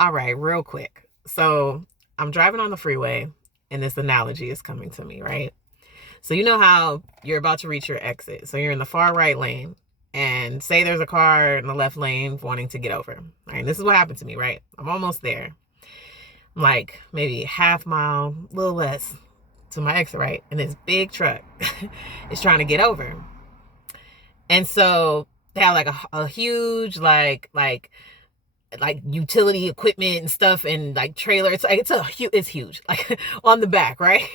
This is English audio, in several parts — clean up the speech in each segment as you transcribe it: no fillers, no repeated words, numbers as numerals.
All right, real quick. So I'm driving on the freeway and this analogy is coming to me, right? So you know how you're about to reach your exit. So you're in the far right lane and say there's a car in the left lane wanting to get over. All right, and this is what happened to me, right? I'm almost there. I'm like maybe half mile, a little less to my exit, right? And this big truck is trying to get over. And so they have like a huge like utility equipment and stuff and like trailer. It's huge, like on the back, right?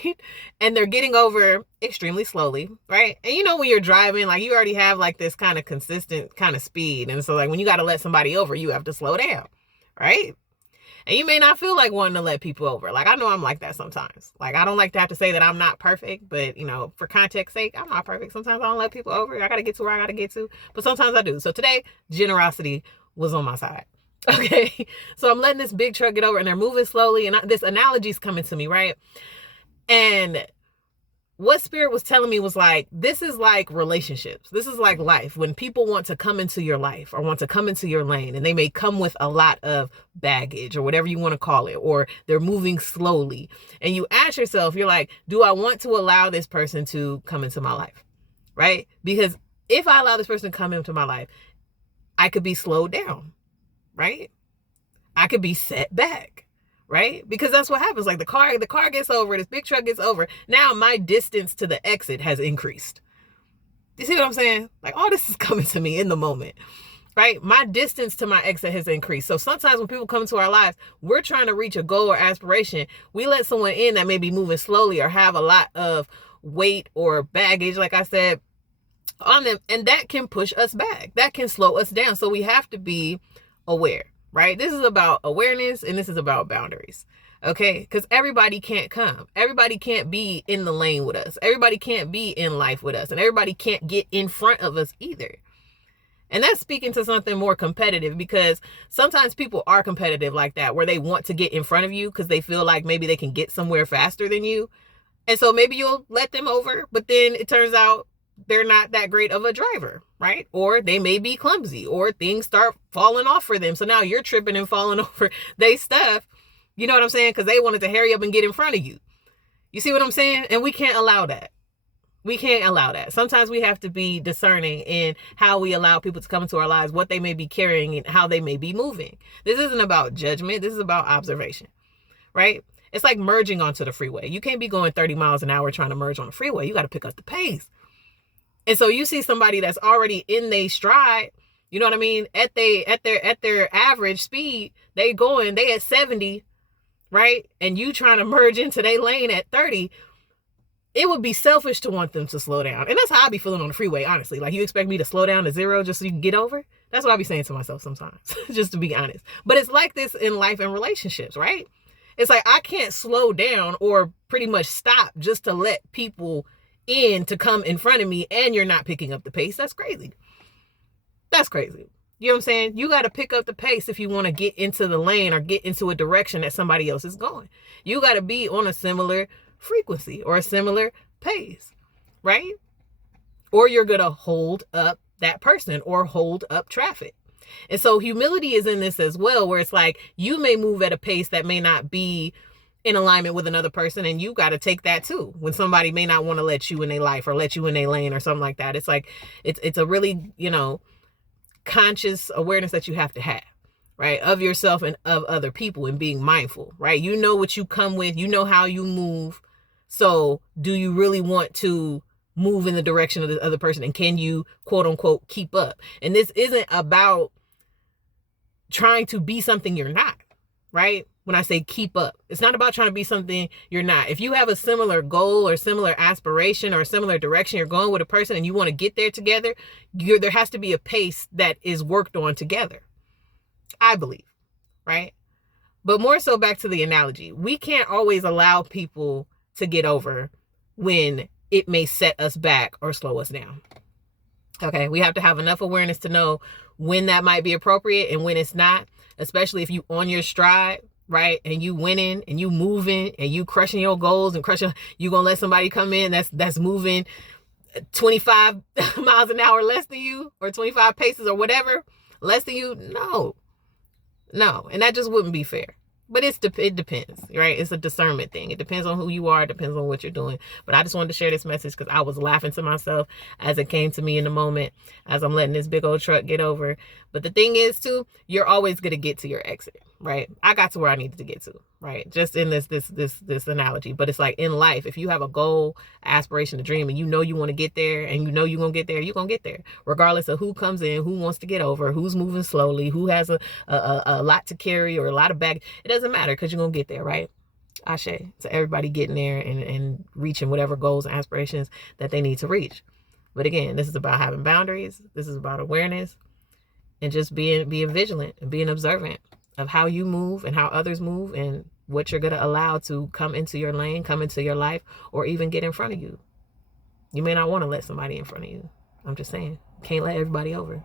And they're getting over extremely slowly, right? And you know, when you're driving, like you already have like this kind of consistent kind of speed. And so like when you got to let somebody over, you have to slow down, right? And you may not feel like wanting to let people over. Like I know I'm like that sometimes. Like I don't like to have to say that I'm not perfect, but you know, for context sake, I'm not perfect. Sometimes I don't let people over. I got to get to where I got to get to, but sometimes I do. So today, generosity was on my side. Okay, so I'm letting this big truck get over and they're moving slowly. And this analogy is coming to me, right? And what Spirit was telling me was like, this is like relationships. This is like life. When people want to come into your life or want to come into your lane, and they may come with a lot of baggage or whatever you want to call it, or they're moving slowly. And you ask yourself, you're like, do I want to allow this person to come into my life? Right? Because if I allow this person to come into my life, I could be slowed down. Right? I could be set back, right? Because that's what happens. Like the car gets over, this big truck gets over. Now my distance to the exit has increased. You see what I'm saying? Like all this is coming to me in the moment, right? My distance to my exit has increased. So sometimes when people come into our lives, we're trying to reach a goal or aspiration. We let someone in that may be moving slowly or have a lot of weight or baggage, like I said, on them. And that can push us back. That can slow us down. So we have to be aware, right? This is about awareness and this is about boundaries. Okay? Because everybody can't come. Everybody can't be in the lane with us. Everybody can't be in life with us. And everybody can't get in front of us either. And that's speaking to something more competitive, because sometimes people are competitive like that, where they want to get in front of you because they feel like maybe they can get somewhere faster than you. And so maybe you'll let them over, but then it turns out they're not that great of a driver, right? Or they may be clumsy, or things start falling off for them. So now you're tripping and falling over their stuff. You know what I'm saying? Because they wanted to hurry up and get in front of you. You see what I'm saying? And we can't allow that. We can't allow that. Sometimes we have to be discerning in how we allow people to come into our lives, what they may be carrying and how they may be moving. This isn't about judgment. This is about observation, right? It's like merging onto the freeway. You can't be going 30 miles an hour trying to merge on the freeway. You got to pick up the pace. And so you see somebody that's already in their stride, you know what I mean? At their average speed, they at 70, right? And you trying to merge into their lane at 30. It would be selfish to want them to slow down. And that's how I be feeling on the freeway, honestly. Like, you expect me to slow down to 0 just so you can get over? That's what I be saying to myself sometimes, just to be honest. But it's like this in life and relationships, right? It's like I can't slow down or pretty much stop just to let people in to come in front of me, and you're not picking up the pace. That's crazy. That's crazy. You know what I'm saying? You got to pick up the pace if you want to get into the lane or get into a direction that somebody else is going. You got to be on a similar frequency or a similar pace, right? Or you're going to hold up that person or hold up traffic. And so humility is in this as well, where it's like you may move at a pace that may not be in alignment with another person, and you got to take that too when somebody may not want to let you in their life or let you in their lane or something like that. It's like it's a really, you know, conscious awareness that you have to have, right, of yourself and of other people, and being mindful, right? You know what you come with, you know how you move. So do you really want to move in the direction of the other person, and can you, quote unquote, keep up? And this isn't about trying to be something you're not, right? When I say keep up, it's not about trying to be something you're not. If you have a similar goal or similar aspiration or a similar direction you're going with a person, and you want to get there together, there has to be a pace that is worked on together, I believe, right? But more so, back to the analogy, we can't always allow people to get over when it may set us back or slow us down. Okay, we have to have enough awareness to know when that might be appropriate and when it's not, especially if you on your stride, right? And you winning and you moving and you crushing your goals and you gonna let somebody come in that's moving 25 miles an hour less than you, or 25 paces or whatever less than you? No, No, and that just wouldn't be fair. But it depends, right? It's a discernment thing. It depends on who you are. It depends on what you're doing. But I just wanted to share this message because I was laughing to myself as it came to me in the moment, as I'm letting this big old truck get over. But the thing is, too, you're always going to get to your exit, right? I got to where I needed to get to, right? Just in this analogy. But it's like in life, if you have a goal, aspiration, a dream, and you know you want to get there, and you know you're going to get there, you're going to get there. Regardless of who comes in, who wants to get over, who's moving slowly, who has a lot to carry or a lot of baggage. It doesn't matter because you're going to get there, right? Ashe. To everybody getting there and reaching whatever goals and aspirations that they need to reach. But again, this is about having boundaries. This is about awareness and just being vigilant and being observant of how you move and how others move and what you're going to allow to come into your lane, come into your life, or even get in front of you. You may not want to let somebody in front of you. I'm just saying, can't let everybody over.